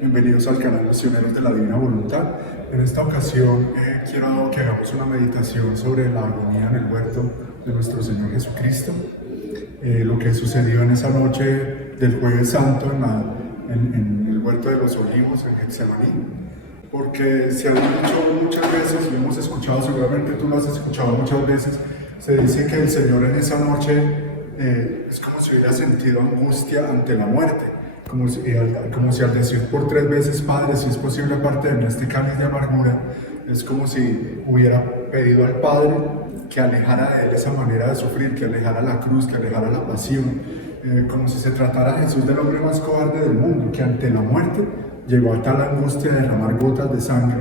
Bienvenidos al canal Misioneros de la Divina Voluntad. En esta ocasión quiero que hagamos una meditación sobre la agonía en el huerto de nuestro Señor Jesucristo. Lo que sucedió en esa noche del Jueves Santo en el huerto de los Olivos, en Getsemaní. Porque se ha dicho muchas veces, y hemos escuchado, seguramente tú lo has escuchado muchas veces, se dice que el Señor en esa noche es como si hubiera sentido angustia ante la muerte, como si al decir por 3 veces, Padre, si es posible, aparte de este cáliz de amargura, es como si hubiera pedido al Padre que alejara de él esa manera de sufrir, que alejara la cruz, que alejara la pasión, como si se tratara a Jesús del hombre más cobarde del mundo, que ante la muerte llegó a tal angustia de derramar gotas de sangre.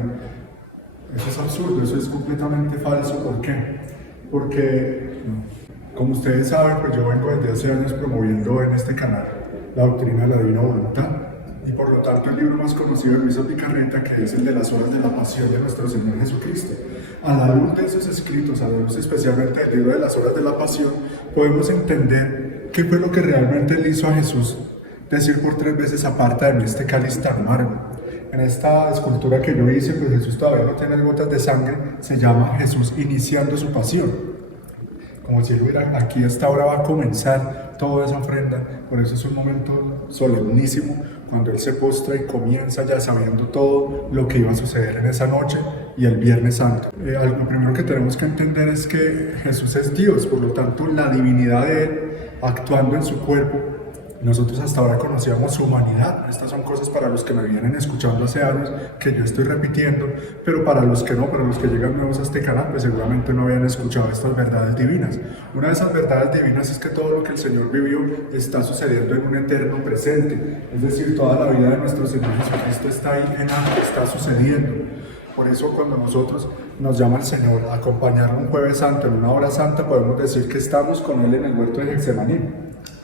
Eso es absurdo, eso es completamente falso. ¿Por qué? Porque, como ustedes saben, pues yo vengo desde hace años promoviendo en este canal la doctrina de la Divina Voluntad, y por lo tanto el libro más conocido de Luis Picarreta, que es el de las horas de la pasión de nuestro Señor Jesucristo. A la luz de esos escritos, a la luz especialmente del libro de las horas de la pasión, podemos entender qué fue lo que realmente le hizo a Jesús decir por 3 veces, aparta de mí este cáliz tan amargo. En esta escultura que yo hice, pues Jesús todavía no tiene gotas de sangre, se llama Jesús iniciando su pasión. Como si él hubiera, aquí a esta hora va a comenzar toda esa ofrenda. Por eso es un momento solemnísimo, cuando él se postra y comienza ya sabiendo todo lo que iba a suceder en esa noche y el Viernes Santo. Lo primero que tenemos que entender es que Jesús es Dios, por lo tanto la divinidad de él actuando en su cuerpo. Nosotros hasta ahora conocíamos su humanidad. Estas son cosas para los que me vienen escuchando hace años que yo estoy repitiendo, pero para los que no, para los que llegan nuevos a este canal, pues seguramente no habían escuchado estas verdades divinas. Una de esas verdades divinas es que todo lo que el Señor vivió está sucediendo en un eterno presente, es decir, toda la vida de nuestro Señor Jesucristo está ahí en algo, está sucediendo. Por eso cuando nosotros nos llama el Señor a acompañarlo un Jueves Santo, en una hora santa, podemos decir que estamos con Él en el huerto de Getsemaní.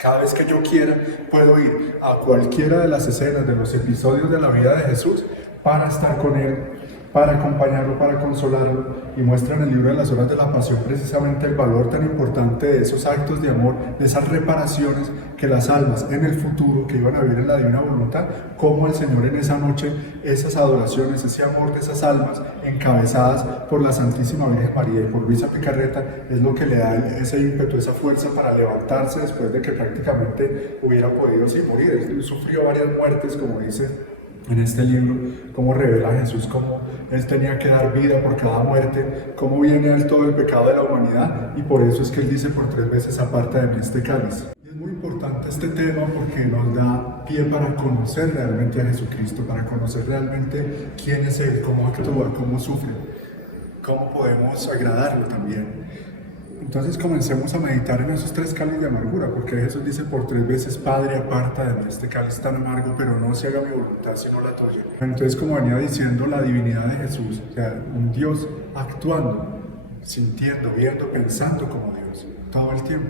Cada vez que yo quiera, puedo ir a cualquiera de las escenas, de los episodios de la vida de Jesús, para estar con Él, para acompañarlo, para consolarlo. Y muestra en el libro de las horas de la pasión precisamente el valor tan importante de esos actos de amor, de esas reparaciones que las almas en el futuro, que iban a vivir en la Divina Voluntad, como el Señor en esa noche, esas adoraciones, ese amor de esas almas encabezadas por la Santísima Virgen María y por Luisa Picarreta, es lo que le da ese ímpetu, esa fuerza para levantarse después de que prácticamente hubiera podido morir. Él sufrió varias muertes, como dice en este libro, cómo revela Jesús cómo Él tenía que dar vida por cada muerte, cómo viene a Él todo el pecado de la humanidad, y por eso es que Él dice por 3 veces, aparta de mí este cáliz. Es muy importante este tema porque nos da pie para conocer realmente a Jesucristo, para conocer realmente quién es Él, cómo actúa, cómo sufre, cómo podemos agradarlo también. Entonces comencemos a meditar en esos 3 cáliz de amargura, porque Jesús dice por 3 veces, Padre, aparta de mí este cáliz tan amargo, pero no se haga mi voluntad sino la tuya. Entonces, como venía diciendo, la divinidad de Jesús, o sea, un Dios actuando, sintiendo, viendo, pensando como Dios, todo el tiempo.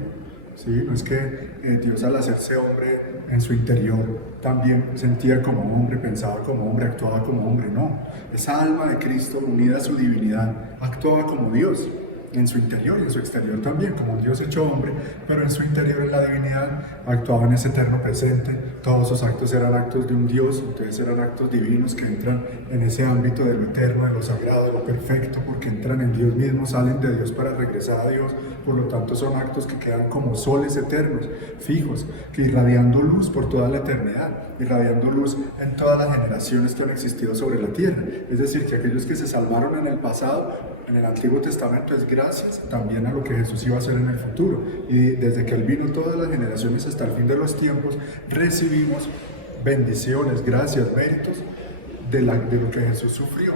¿Sí? No es que Dios, al hacerse hombre en su interior, también sentía como hombre, pensaba como hombre, actuaba como hombre. No, esa alma de Cristo unida a su divinidad actuaba como Dios en su interior y en su exterior también, como un Dios hecho hombre, pero en su interior, en la divinidad, actuaba en ese eterno presente. Todos sus actos eran actos de un Dios, entonces eran actos divinos que entran en ese ámbito de lo eterno, de lo sagrado, de lo perfecto, porque entran en Dios mismo, salen de Dios para regresar a Dios. Por lo tanto, son actos que quedan como soles eternos, fijos, que irradiando luz por toda la eternidad, irradiando luz en todas las generaciones que han existido sobre la tierra. Es decir, que aquellos que se salvaron en el pasado, en el Antiguo Testamento, es gracias también a lo que Jesús iba a hacer en el futuro. Y desde que Él vino, todas las generaciones hasta el fin de los tiempos, recibimos bendiciones, gracias, méritos de lo que Jesús sufrió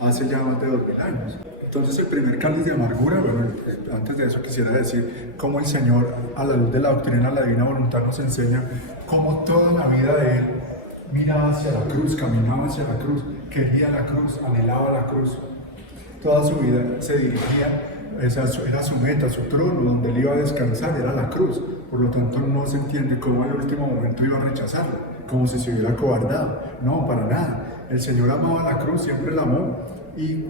hace ya más de 2000 años. Entonces, el primer cáliz de amargura, bueno, antes de eso quisiera decir cómo el Señor, a la luz de la doctrina de la Divina Voluntad, nos enseña cómo toda la vida de Él miraba hacia la cruz, caminaba hacia la cruz, quería la cruz, anhelaba la cruz. Toda su vida se dirigía, era su meta, su trono, donde Él iba a descansar, era la cruz. Por lo tanto, no se entiende cómo al último momento iba a rechazarla, como si se hubiera acobardado. No, para nada. El Señor amaba la cruz, siempre la amó, y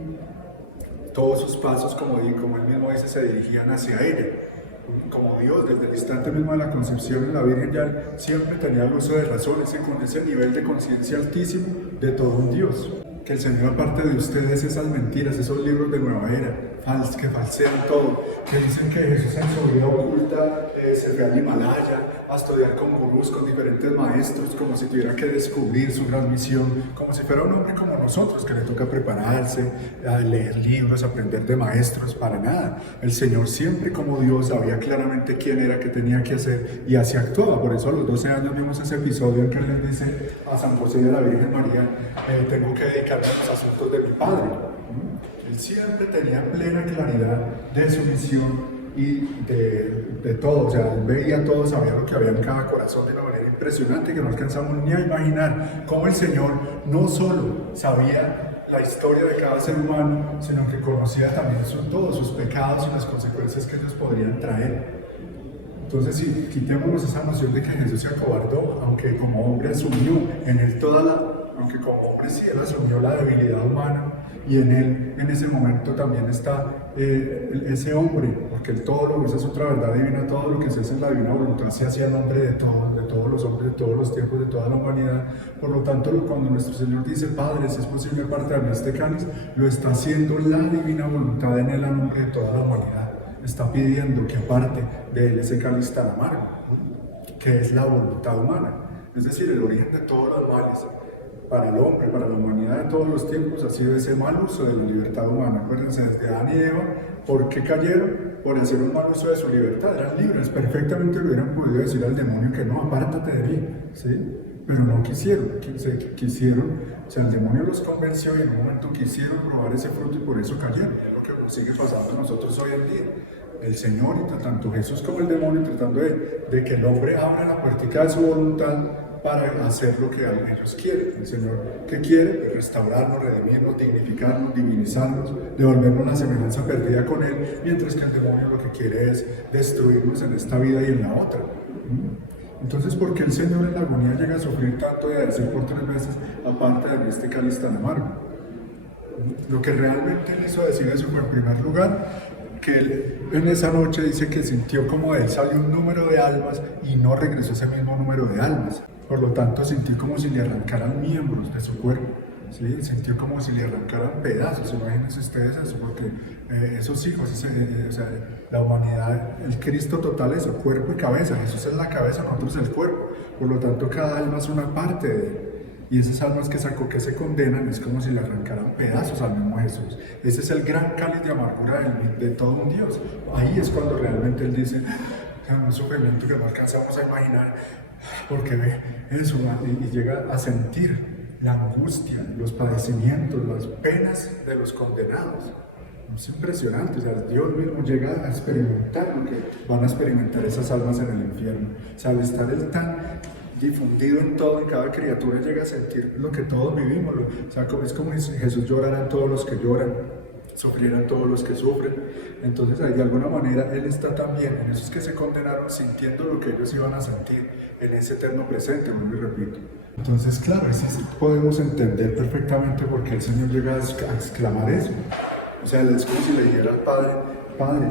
todos sus pasos, como Él mismo dice, se dirigían hacia ella. como Dios, desde el instante mismo de la concepción en la Virgen ya siempre tenía el uso de razón, con ese nivel de conciencia altísimo de todo un Dios. Que el Señor, aparte de ustedes, esas mentiras, esos libros de nueva era, que falsean todo, que dicen que Jesús en su vida oculta se fue al Himalaya a estudiar con gurús, con diferentes maestros, como si tuviera que descubrir su gran misión, como si fuera un hombre como nosotros, que le toca prepararse, a leer libros, aprender de maestros, para nada. El Señor siempre como Dios sabía claramente quién era, qué tenía que hacer, y así actuaba. Por eso a los 12 años vimos ese episodio en que Él les dice a San José y a la Virgen María, tengo que dedicarme a los asuntos de mi Padre. Él siempre tenía plena claridad de su misión y de todo, o sea, él veía todo, sabía lo que había en cada corazón de una manera impresionante que no alcanzamos ni a imaginar. Cómo el Señor no solo sabía la historia de cada ser humano, sino que conocía también todos sus pecados y las consecuencias que ellos podrían traer. Entonces, si quitémonos esa noción de que Jesús se acobardó, aunque como hombre asumió en él aunque como hombre sí, él asumió la debilidad humana, y en él, en ese momento también está ese hombre, porque el todo lo que esa es otra verdad divina, todo lo que se hace en la divina voluntad se hacía en nombre de todos los hombres, de todos los tiempos, de toda la humanidad. Por lo tanto, cuando nuestro Señor dice, Padre, si es posible apartarme este cáliz, lo está haciendo la divina voluntad en él a nombre de toda la humanidad. Está pidiendo que aparte de él ese cáliz tan amargo, que es la voluntad humana, es decir, el origen de todos los males. Para el hombre, para la humanidad de todos los tiempos, ha sido ese mal uso de la libertad humana. Acuérdense, desde Adán y Eva, ¿por qué cayeron? Por hacer un mal uso de su libertad. Eran libres, perfectamente le hubieran podido decir al demonio que no, apártate de mí, ¿sí? Pero no quisieron, o sea, el demonio los convenció y en un momento quisieron probar ese fruto y por eso cayeron. Es lo que nos sigue pasando a nosotros hoy en día. El Señor, y tanto Jesús como el demonio, tratando de que el hombre abra la puertica de su voluntad para hacer lo que ellos quieren. El Señor, ¿qué quiere? Restaurarnos, redimirnos, dignificarnos, divinizarnos, devolvernos la semejanza perdida con Él, mientras que el demonio lo que quiere es destruirnos en esta vida y en la otra. Entonces, ¿por qué el Señor en la agonía llega a sufrir tanto y a decir por 3 veces, aparte de este cáliz tan amargo? Lo que realmente Él hizo decir eso fue, en primer lugar, que él en esa noche dice que sintió como de él salió un número de almas y no regresó ese mismo número de almas. Por lo tanto, sintió como si le arrancaran miembros de su cuerpo, ¿sí? Sintió como si le arrancaran pedazos. Imagínense ustedes eso, porque esos hijos, o sea, la humanidad, el Cristo total es cuerpo y cabeza. Jesús es la cabeza, nosotros el cuerpo. Por lo tanto, cada alma es una parte de él. Y esas almas que sacó que se condenan es como si le arrancaran pedazos al mismo Jesús. Ese es el gran cáliz de amargura de todo un Dios. Ahí es cuando realmente Él dice, un sufrimiento que no alcanzamos a imaginar, porque ve eso y llega a sentir la angustia, los padecimientos, las penas de los condenados. Es impresionante, o sea, Dios mismo llega a experimentar lo que van a experimentar esas almas en el infierno. O sea, al estar Él tan difundido en todo, en cada criatura llega a sentir lo que todos vivimos. O sea, es como si Jesús llorara a todos los que lloran, sufrieran todos los que sufren. Entonces ahí de alguna manera Él está también en esos que se condenaron sintiendo lo que ellos iban a sentir en ese eterno presente, vuelvo y repito. Entonces claro, sí podemos entender perfectamente por qué el Señor llega a exclamar eso. O sea, es como si le dijera al Padre, Padre,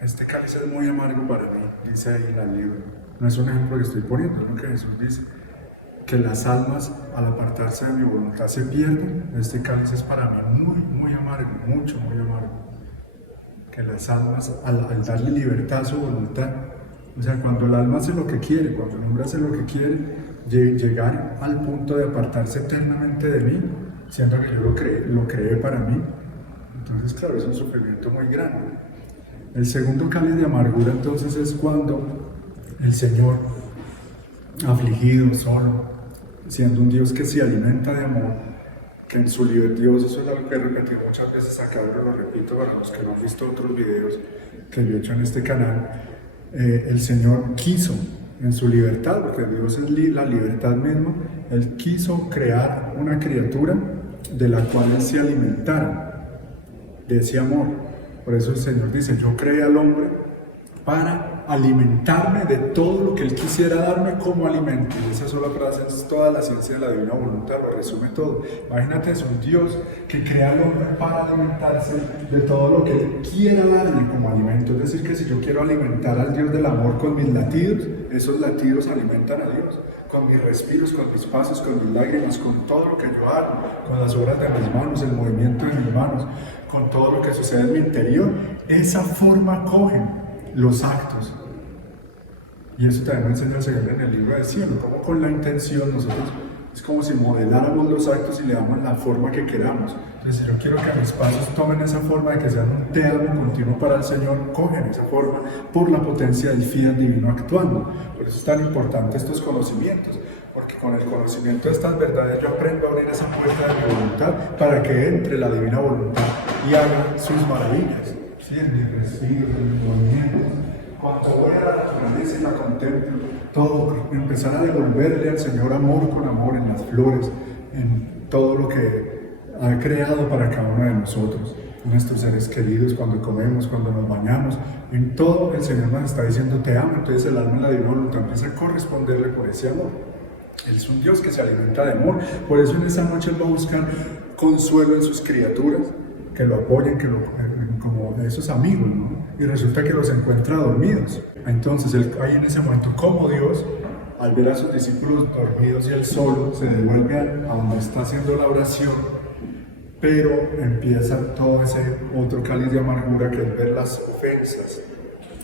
este cáliz es muy amargo para mí, dice ahí en el libro. No es un ejemplo que estoy poniendo, es lo que Jesús dice, que las almas al apartarse de mi voluntad se pierden. Este cáliz es para mí muy, muy amargo, mucho, muy amargo. Que las almas al darle libertad a su voluntad, o sea, cuando el alma hace lo que quiere, cuando el hombre hace lo que quiere, llegar al punto de apartarse eternamente de mí, siendo que yo lo creé para mí. Entonces, claro, es un sufrimiento muy grande. El segundo cáliz de amargura, entonces, es cuando el Señor, afligido, solo, siendo un Dios que se alimenta de amor, que en su libertad, Dios, eso es algo que he repetido muchas veces acá, pero lo repito para los que no han visto otros videos que yo he hecho en este canal, el Señor quiso, en su libertad, porque Dios es la libertad misma, Él quiso crear una criatura de la cual Él se alimentara de ese amor. Por eso el Señor dice, yo creé al hombre para alimentarme de todo lo que Él quisiera darme como alimento. Y esa sola frase es toda la ciencia de la divina voluntad, lo resume todo. Imagínate, es un Dios que crea al hombre para alimentarse de todo lo que Él quiera darme como alimento. Es decir, que si yo quiero alimentar al Dios del amor con mis latidos, esos latidos alimentan a Dios. Con mis respiros, con mis pasos, con mis lágrimas, con todo lo que yo hago, con las obras de mis manos, el movimiento de mis manos, con todo lo que sucede en mi interior, esa forma cogen los actos. Y eso también me enseña el Señor en el libro de Cielo, como con la intención nosotros es como si modeláramos los actos y le damos la forma que queramos. Entonces, si yo quiero que mis pasos tomen esa forma de que sean un teatro continuo para el Señor, cogen esa forma por la potencia del fiat divino actuando. Por eso es tan importante estos conocimientos, porque con el conocimiento de estas verdades yo aprendo a abrir esa puerta de mi voluntad para que entre la divina voluntad y haga sus maravillas. Sí, en mis respiros, en mis movimientos. Cuando voy a la naturaleza y la contemplo, todo, empezar a devolverle al Señor amor con amor en las flores, en todo lo que ha creado para cada uno de nosotros, en nuestros seres queridos, cuando comemos, cuando nos bañamos, en todo el Señor nos está diciendo te amo. Entonces el alma en la divina voluntad empieza a corresponderle por ese amor. Él es un Dios que se alimenta de amor, por eso en esa noche Él va a buscar consuelo en sus criaturas, que lo apoyen, como de esos amigos, ¿no? Y resulta que los encuentra dormidos. Entonces Él ahí en ese momento, como Dios, al ver a sus discípulos dormidos y Él solo, se devuelve a donde está haciendo la oración, pero empieza todo ese otro cáliz de amargura que es ver las ofensas,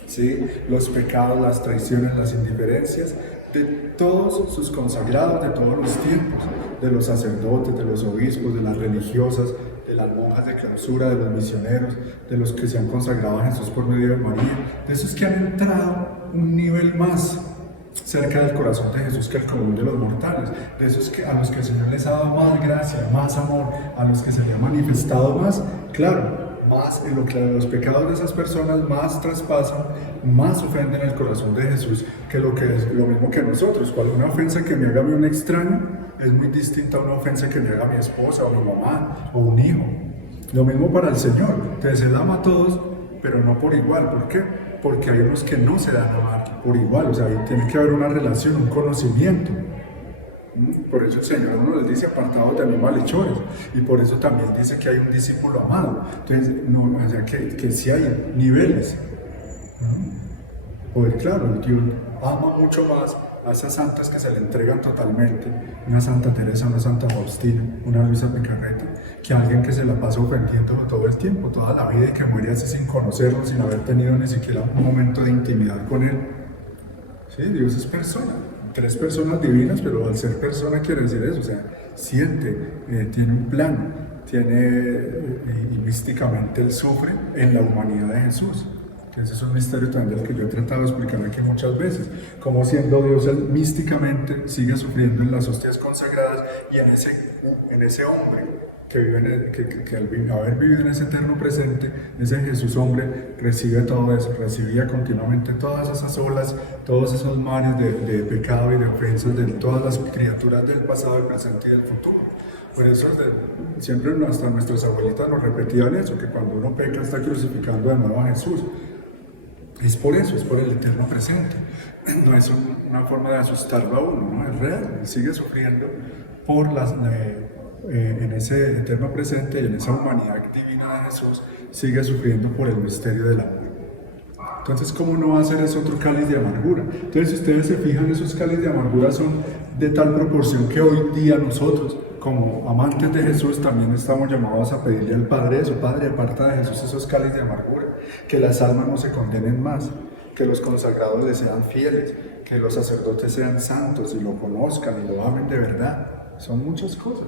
¿sí? Los pecados, las traiciones, las indiferencias de todos sus consagrados de todos los tiempos, de los sacerdotes, de los obispos, de las religiosas, de las monjas de clausura, de los misioneros, de los que se han consagrado a Jesús por medio de María, de esos que han entrado un nivel más cerca del corazón de Jesús que el común de los mortales, de esos a los que el Señor les ha dado más gracia, más amor, a los que se le ha manifestado más, claro, más en lo que los pecados de esas personas más traspasan, más ofenden el corazón de Jesús que es lo mismo que nosotros. Cual una ofensa que me haga a mí un extraño es muy distinta a una ofensa que me haga mi esposa o mi mamá o un hijo. Lo mismo para el Señor. Entonces Él ama a todos, pero no por igual. ¿Por qué? Porque hay unos que no se dan a amar por igual. O sea, ahí tiene que haber una relación, un conocimiento. Por eso el Señor a uno les dice apartados de mí malhechores, y por eso también dice que hay un discípulo amado. Entonces, no, o sea, que sí hay niveles. Pues claro, Dios ama mucho más a esas santas que se le entregan totalmente, una Santa Teresa, una Santa Faustina, una Luisa Picarreta, que a alguien que se la pasa ofendiendo todo el tiempo, toda la vida, y que muere así sin conocerlo, sin haber tenido ni siquiera un momento de intimidad con Él. Sí, Dios es persona. Tres personas divinas, pero al ser persona quiere decir eso, o sea, siente, tiene un plan, y místicamente Él sufre en la humanidad de Jesús. Ese es un misterio también del que yo he tratado de explicar aquí muchas veces, como siendo Dios Él místicamente sigue sufriendo en las hostias consagradas y en ese hombre que vive al haber vivido en ese eterno presente, ese Jesús hombre recibe todo eso, recibía continuamente todas esas olas, todos esos mares de pecado y de ofensas de todas las criaturas del pasado, del presente y del futuro. Por eso siempre hasta nuestras abuelitas nos repetían eso, que cuando uno peca está crucificando de nuevo a Jesús. Es por eso, es por el eterno presente. No es una forma de asustarlo a uno, ¿no? Es real, él sigue sufriendo en ese eterno presente y en esa humanidad divina de Jesús, sigue sufriendo por el misterio del amor. Entonces, ¿cómo no va a ser eso otro cáliz de amargura? Entonces, si ustedes se fijan, esos cáliz de amargura son de tal proporción que hoy día nosotros, como amantes de Jesús, también estamos llamados a pedirle al Padre eso: Padre, aparta de Jesús esos cáliz de amargura, que las almas no se condenen más, que los consagrados le sean fieles, que los sacerdotes sean santos y lo conozcan y lo amen de verdad. Son muchas cosas.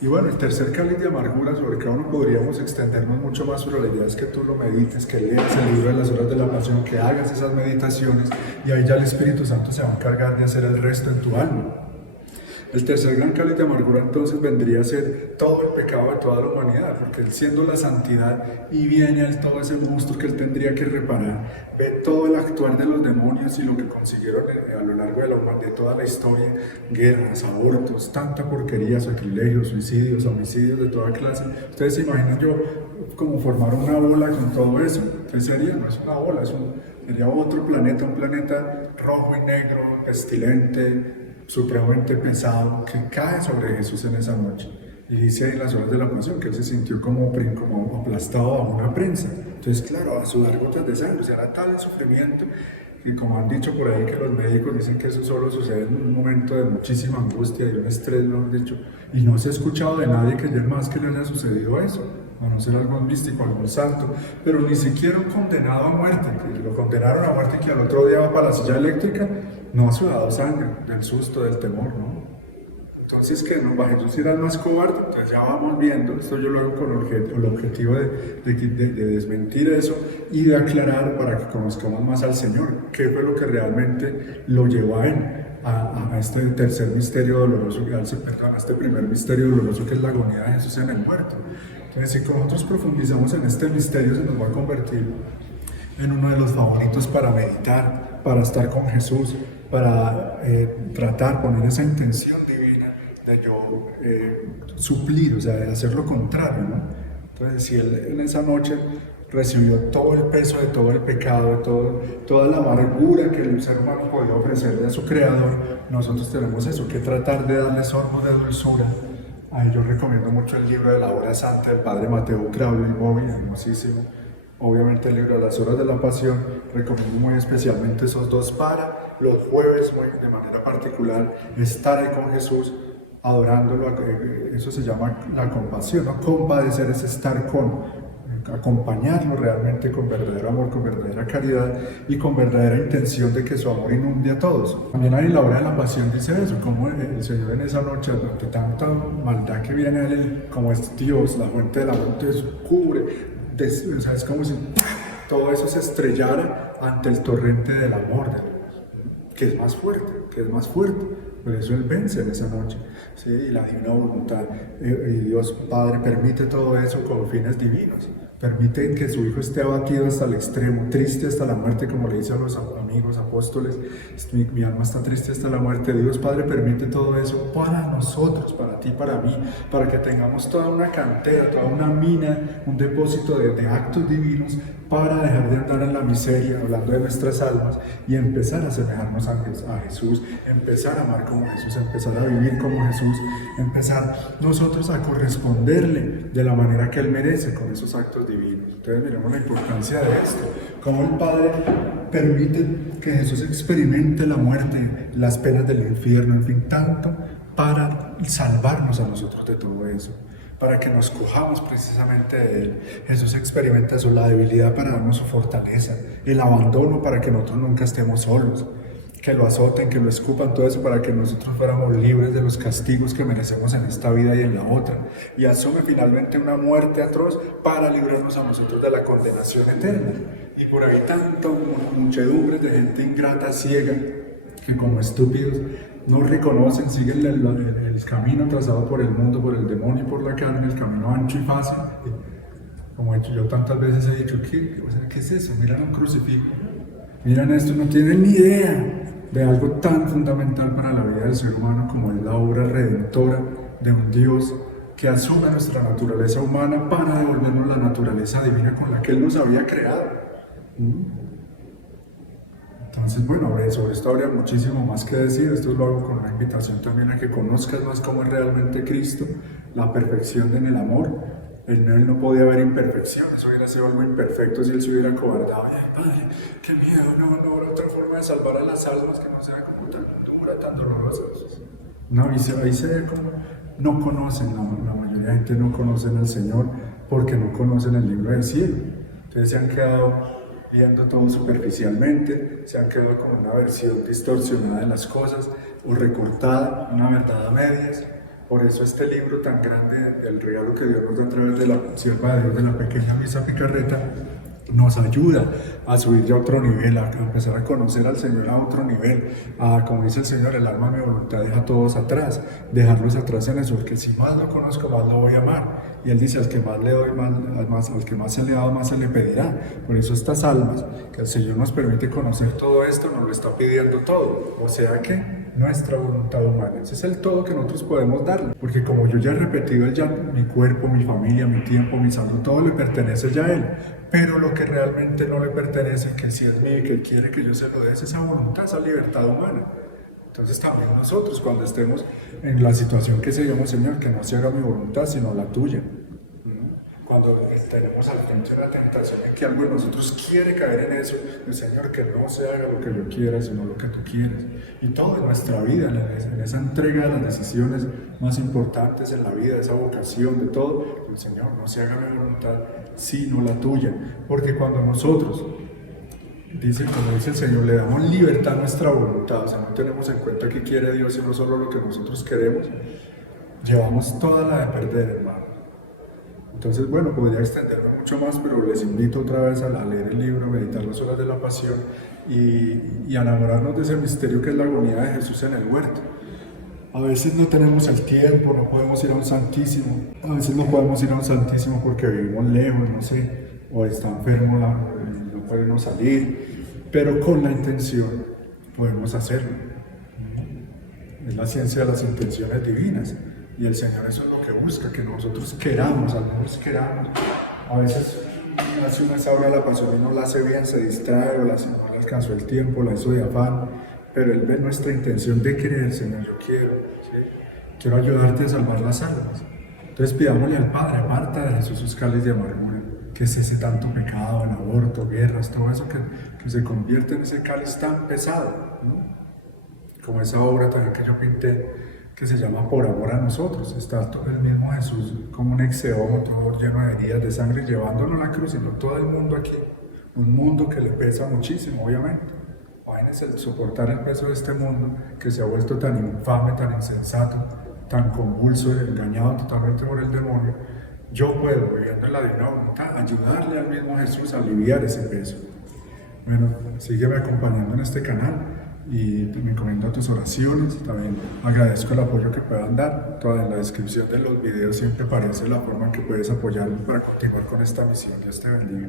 Y bueno, el tercer cáliz de amargura, sobre cada uno podríamos extendernos mucho más, pero la idea es que tú lo medites, que leas el libro de las horas de la pasión, que hagas esas meditaciones, y ahí ya el Espíritu Santo se va a encargar de hacer el resto en tu alma. El tercer gran cáliz de amargura entonces vendría a ser todo el pecado de toda la humanidad, porque Él, siendo la santidad, y viene a Él todo ese monstruo que Él tendría que reparar, ve todo el actuar de los demonios y lo que consiguieron a lo largo de toda la historia: guerras, abortos, tanta porquería, sacrilegios, suicidios, homicidios de toda clase. Ustedes se imaginan yo como formar una bola con todo eso. ¿Qué sería? No es una bola, Sería otro planeta, un planeta rojo y negro, pestilente, supremamente pesado, que cae sobre Jesús en esa noche. Y dice en las horas de la pasión que él se sintió como aplastado a una prensa. Entonces, claro, a sudar gotas de sangre, o sea, era tal el sufrimiento. Y como han dicho por ahí que los médicos dicen que eso solo sucede en un momento de muchísima angustia y un estrés, lo han dicho. Y no se ha escuchado de nadie que más que le haya sucedido eso, a no ser algún místico, algún santo, pero ni siquiera un condenado a muerte, que lo condenaron a muerte y que al otro día va para la silla eléctrica, no ha sudado sangre del susto, del temor, ¿no? Entonces, que no, va Jesús era el más cobarde. Entonces ya vamos viendo, esto yo lo hago con el objetivo de desmentir eso y de aclarar para que conozcamos más al Señor, qué fue lo que realmente lo llevó a él, a este tercer misterio doloroso, a este primer misterio doloroso que es la agonía de Jesús en el muerto. Entonces, si nosotros profundizamos en este misterio, se nos va a convertir en uno de los favoritos para meditar, para estar con Jesús, para tratar, poner esa intención divina de yo suplir, o sea, de hacer lo contrario, ¿no? Entonces, si él en esa noche recibió todo el peso de todo el pecado, de toda la amargura que el ser humano podía ofrecerle a su Creador, nosotros tenemos eso, que tratar de darle sorbos de dulzura. Yo recomiendo mucho el libro de la Hora Santa del Padre Mateo Crowley, hermosísimo. Obviamente el libro de las Horas de la Pasión, recomiendo muy especialmente esos dos para los jueves, de manera particular, estar ahí con Jesús, adorándolo. Eso se llama la compasión, ¿no? Compadecer es estar acompañarlo realmente con verdadero amor, con verdadera caridad y con verdadera intención de que su amor inunde a todos. También ahí en la Hora de la Pasión dice eso, como el Señor en esa noche, ante tanta maldad que viene a él, como es Dios, la fuente del amor, entonces cubre. O sea, es como si todo eso se estrellara ante el torrente del amor de Dios, que es más fuerte, por eso Él vence en esa noche, ¿sí? Y la divina voluntad, y Dios Padre permite todo eso con fines divinos, permite que su Hijo esté abatido hasta el extremo, triste hasta la muerte, como le dice a los amigos apóstoles, mi alma está triste hasta la muerte. Dios Padre permite todo eso para nosotros, para ti, para mí, para que tengamos toda una cantera, toda una mina, un depósito de actos divinos para dejar de andar en la miseria, hablando de nuestras almas, y empezar a asemejarnos a Jesús, empezar a amar como Jesús, empezar a vivir como Jesús, empezar nosotros a corresponderle de la manera que Él merece con esos actos divinos. Entonces miremos la importancia de esto, cómo el Padre permite que Jesús experimente la muerte, las penas del infierno, en fin, tanto para salvarnos a nosotros de todo eso, para que nos cojamos precisamente de Él. Jesús experimenta eso, la debilidad para darnos su fortaleza, el abandono para que nosotros nunca estemos solos, que lo azoten, que lo escupan, todo eso para que nosotros fuéramos libres de los castigos que merecemos en esta vida y en la otra, y asume finalmente una muerte atroz para librarnos a nosotros de la condenación eterna. Y por ahí tanta muchedumbre de gente ingrata, ciega, que como estúpidos no reconocen, siguen el camino trazado por el mundo, por el demonio y por la carne, el camino ancho y fácil. Como yo tantas veces he dicho, ¿qué es eso? Miran un crucifijo, miran esto, no tienen ni idea de algo tan fundamental para la vida del ser humano como es la obra redentora de un Dios que asume nuestra naturaleza humana para devolvernos la naturaleza divina con la que Él nos había creado. Entonces, bueno, sobre esto habría muchísimo más que decir. Esto lo hago con una invitación también a que conozcas más cómo es realmente Cristo, la perfección en el amor. En Él no podía haber imperfección, eso hubiera sido algo imperfecto si Él se hubiera cobardado. Ay, Padre, qué miedo, no habrá otra forma de salvar a las almas que no sea como tan dura, tan dolorosa. No, ahí se ve como no conocen, la mayoría de gente no conocen al Señor porque no conocen el libro del cielo. Entonces se han quedado viendo todo superficialmente, se han quedado con una versión distorsionada de las cosas o recortada, una verdad a medias. Por eso este libro tan grande, el regalo que Dios nos da a través de la sierva de Dios, de la pequeña misa Picarreta, nos ayuda a subir ya a otro nivel, a empezar a conocer al Señor a otro nivel, como dice el Señor, el alma de mi voluntad deja a todos atrás, dejarlos atrás en eso, porque si más lo conozco, más lo voy a amar. Y Él dice, al que más le doy, al que más se le ha dado, más se le pedirá. Por eso estas almas, que el Señor nos permite conocer todo esto, nos lo está pidiendo todo. O sea que nuestra voluntad humana. Ese es el todo que nosotros podemos darle, porque como yo ya he repetido, él ya, mi cuerpo, mi familia, mi tiempo, mi salud, todo le pertenece ya a él, pero lo que realmente no le pertenece, que si es mío y que él quiere que yo se lo dé, es esa voluntad, esa libertad humana. Entonces también nosotros, cuando estemos en la situación que se llama, Señor, que no se haga mi voluntad, sino la tuya. Cuando tenemos al frente una tentación en que algo de nosotros quiere caer en eso, el Señor, que no se haga lo que yo quiera, sino lo que tú quieres. Y todo en nuestra vida, en esa entrega de las decisiones más importantes en la vida, esa vocación de todo, el Señor, no se haga mi voluntad, sino la tuya. Porque cuando nosotros, como dice el Señor, le damos libertad a nuestra voluntad, o sea, no tenemos en cuenta qué quiere Dios, sino solo lo que nosotros queremos, llevamos toda la de perder, hermano. Entonces, bueno, podría extenderme mucho más, pero les invito otra vez a leer el libro, a meditar las horas de la pasión y a enamorarnos de ese misterio que es la agonía de Jesús en el huerto. A veces no tenemos el tiempo, no podemos ir a un santísimo, a veces no podemos ir a un santísimo porque vivimos lejos, no sé, o está enfermo, no podemos salir, pero con la intención podemos hacerlo. Es la ciencia de las intenciones divinas. Y el Señor eso es lo que busca, que nosotros queramos, al menos queramos. A veces hace una hora la pasión y no la hace bien, se distrae o no le alcanzó el tiempo, la hizo de afán, pero Él ve nuestra intención de querer, Señor, yo quiero, ¿sí? Quiero ayudarte a salvar las almas. Entonces pidámosle al Padre, aparta de Jesús sus cálices de amargura, que cese tanto pecado, el aborto, guerras, todo eso que se convierte en ese cáliz tan pesado, ¿no? Como esa obra también que yo pinté, que se llama Por amor a nosotros. Está todo el mismo Jesús como un exeomo, todo lleno de heridas de sangre, llevándolo a la cruz, sino todo el mundo aquí. Un mundo que le pesa muchísimo, obviamente. Imagínense el soportar el peso de este mundo que se ha vuelto tan infame, tan insensato, tan convulso y engañado totalmente por el demonio. Yo puedo, viviendo en la divina voluntad, ayudarle al mismo Jesús a aliviar ese peso. Bueno, sígueme acompañando en este canal y me encomiendo a tus oraciones. También agradezco el apoyo que puedan dar. Toda en la descripción de los videos siempre aparece la forma en que puedes apoyarme para continuar con esta misión. Dios te bendiga.